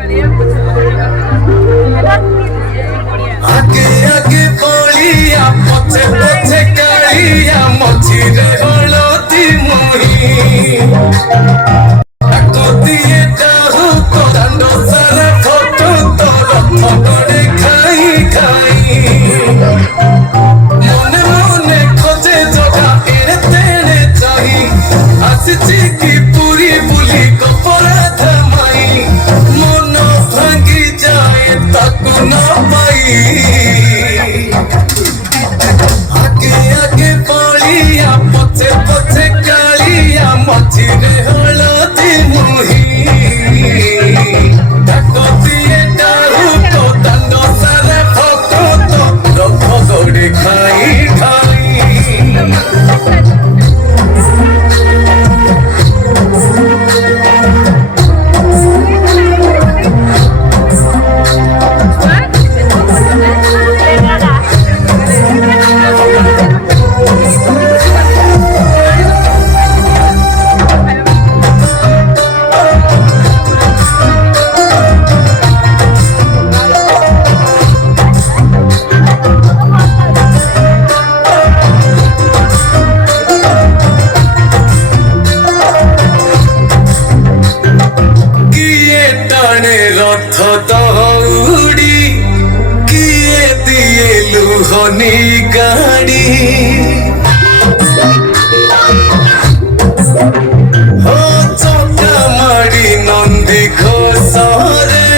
आगे आगे बलिया पछे पछे कालिया मझिरे हलदी मुही ताको दिए डाहु को दांडो सारा फोटो तोर फगड़े खाई खाई मने मने खोजे जगह एड़े तेड़े चाही आसिची की पूरी बुली कपड़ा थमाई मन भांगी जाए ताको न पाई आगे आगे बलिया पछे पछे कालिया मझिरे हलदी मुही ताको दिए डाहु को दांडो सारा फोटो तोर फगड़े खाई खाई किए टाणे रथ दौड़ी किए दिए लुहनी गाड़ी हो चौका माड़ी नंदी घोषरे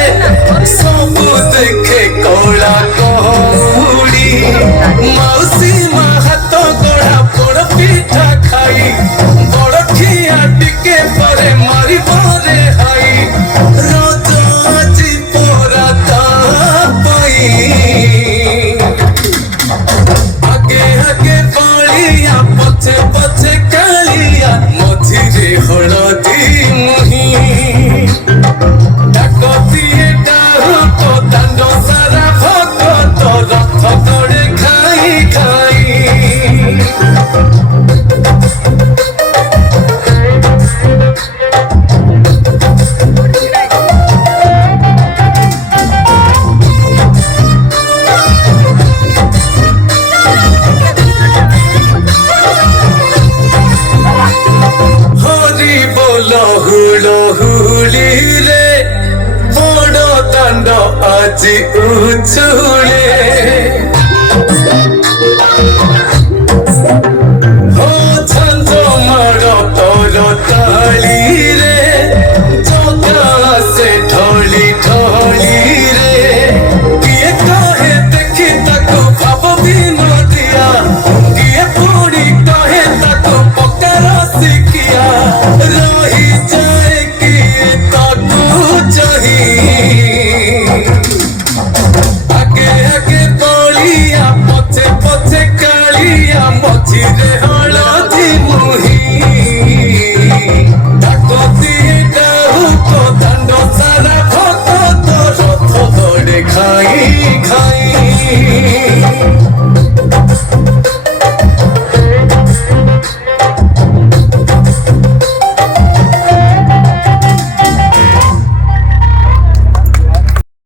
सबु देखे कला कौड़ी मौसी माँ हाथ गढ़ा पोड़ पिठा खाई बड़ खिया टिके परे मारी परे हाई रज আজি पोरा तापई आगे आगे बलिया पछे पछे कालिया मझिरे हलदी मुही ताको दिए डाहु को दांडो सारा भगत रथ गड़े खाई खाई हरि बोल हुल हुली रे बड़ दांड আজি उछुले